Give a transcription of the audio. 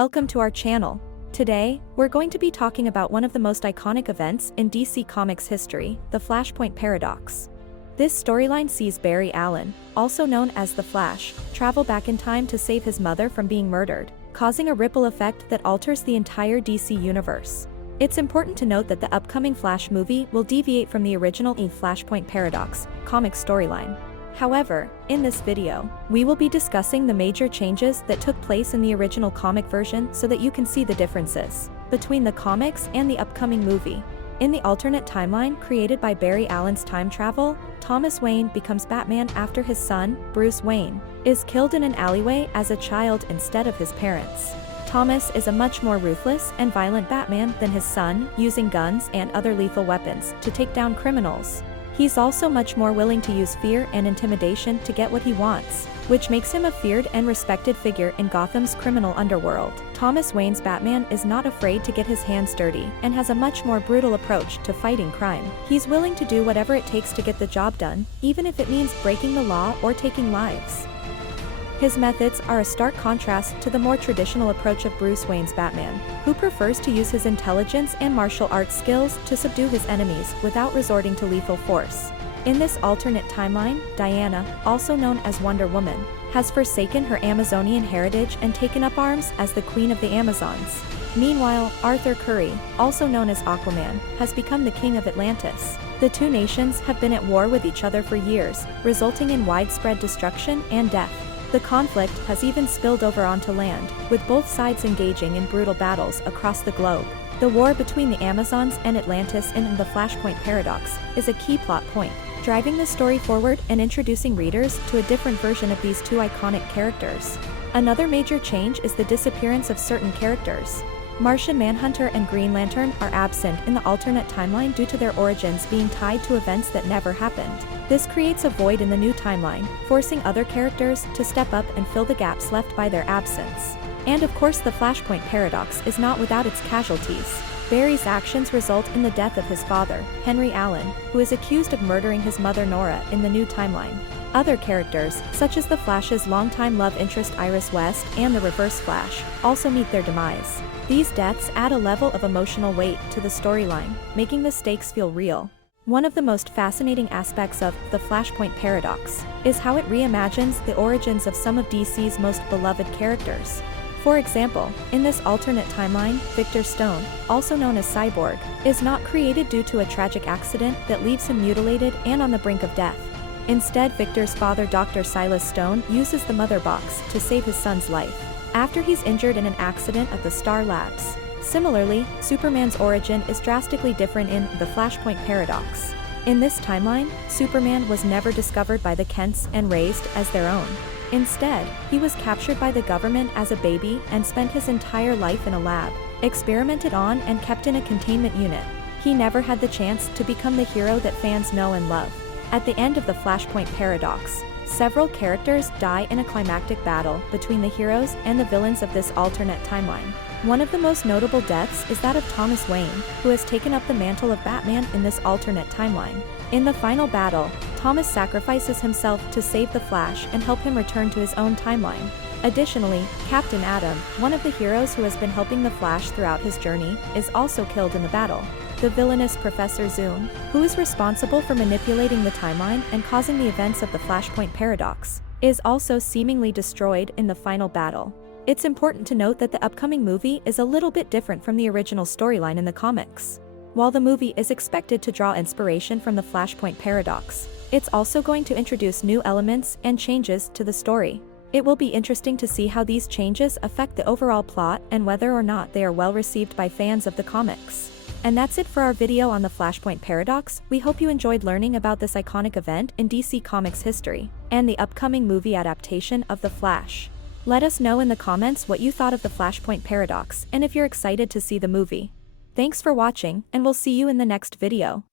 Welcome to our channel. Today, we're going to be talking about one of the most iconic events in DC Comics history, the Flashpoint Paradox. This storyline sees Barry Allen, also known as the Flash, travel back in time to save his mother from being murdered, causing a ripple effect that alters the entire DC universe. It's important to note that the upcoming Flash movie will deviate from the original Flashpoint Paradox comic storyline. However, in this video, we will be discussing the major changes that took place in the original comic version so that you can see the differences between the comics and the upcoming movie. In the alternate timeline created by Barry Allen's time travel, Thomas Wayne becomes Batman after his son, Bruce Wayne, is killed in an alleyway as a child instead of his parents. Thomas is a much more ruthless and violent Batman than his son, using guns and other lethal weapons to take down criminals. He's also much more willing to use fear and intimidation to get what he wants, which makes him a feared and respected figure in Gotham's criminal underworld. Thomas Wayne's Batman is not afraid to get his hands dirty and has a much more brutal approach to fighting crime. He's willing to do whatever it takes to get the job done, even if it means breaking the law or taking lives. His methods are a stark contrast to the more traditional approach of Bruce Wayne's Batman, who prefers to use his intelligence and martial arts skills to subdue his enemies without resorting to lethal force. In this alternate timeline, Diana, also known as Wonder Woman, has forsaken her Amazonian heritage and taken up arms as the Queen of the Amazons. Meanwhile, Arthur Curry, also known as Aquaman, has become the King of Atlantis. The two nations have been at war with each other for years, resulting in widespread destruction and death. The conflict has even spilled over onto land, with both sides engaging in brutal battles across the globe. The war between the Amazons and Atlantis in the Flashpoint Paradox is a key plot point, driving the story forward and introducing readers to a different version of these two iconic characters. Another major change is the disappearance of certain characters. Martian Manhunter and Green Lantern are absent in the alternate timeline due to their origins being tied to events that never happened. This creates a void in the new timeline, forcing other characters to step up and fill the gaps left by their absence. And of course, the Flashpoint Paradox is not without its casualties. Barry's actions result in the death of his father, Henry Allen, who is accused of murdering his mother Nora in the new timeline. Other characters, such as the Flash's longtime love interest Iris West and the Reverse Flash, also meet their demise. These deaths add a level of emotional weight to the storyline, making the stakes feel real. One of the most fascinating aspects of the Flashpoint Paradox is how it reimagines the origins of some of DC's most beloved characters. For example, in this alternate timeline, Victor Stone, also known as Cyborg, is not created due to a tragic accident that leaves him mutilated and on the brink of death. Instead, Victor's father, Dr. Silas Stone, uses the Mother Box to save his son's life after he's injured in an accident at the Star Labs. Similarly, Superman's origin is drastically different in the Flashpoint Paradox. In this timeline, Superman was never discovered by the Kents and raised as their own. Instead, he was captured by the government as a baby and spent his entire life in a lab, experimented on and kept in a containment unit. He never had the chance to become the hero that fans know and love. At the end of the Flashpoint Paradox, several characters die in a climactic battle between the heroes and the villains of this alternate timeline. One of the most notable deaths is that of Thomas Wayne, who has taken up the mantle of Batman in this alternate timeline. In the final battle, Thomas sacrifices himself to save the Flash and help him return to his own timeline. Additionally, Captain Atom, one of the heroes who has been helping the Flash throughout his journey, is also killed in the battle. The villainous Professor Zoom, who is responsible for manipulating the timeline and causing the events of the Flashpoint Paradox, is also seemingly destroyed in the final battle. It's important to note that the upcoming movie is a little bit different from the original storyline in the comics. While the movie is expected to draw inspiration from the Flashpoint Paradox, it's also going to introduce new elements and changes to the story. It will be interesting to see how these changes affect the overall plot and whether or not they are well received by fans of the comics. And that's it for our video on the Flashpoint Paradox. We hope you enjoyed learning about this iconic event in DC Comics history, and the upcoming movie adaptation of The Flash. Let us know in the comments what you thought of the Flashpoint Paradox and if you're excited to see the movie. Thanks for watching, and we'll see you in the next video.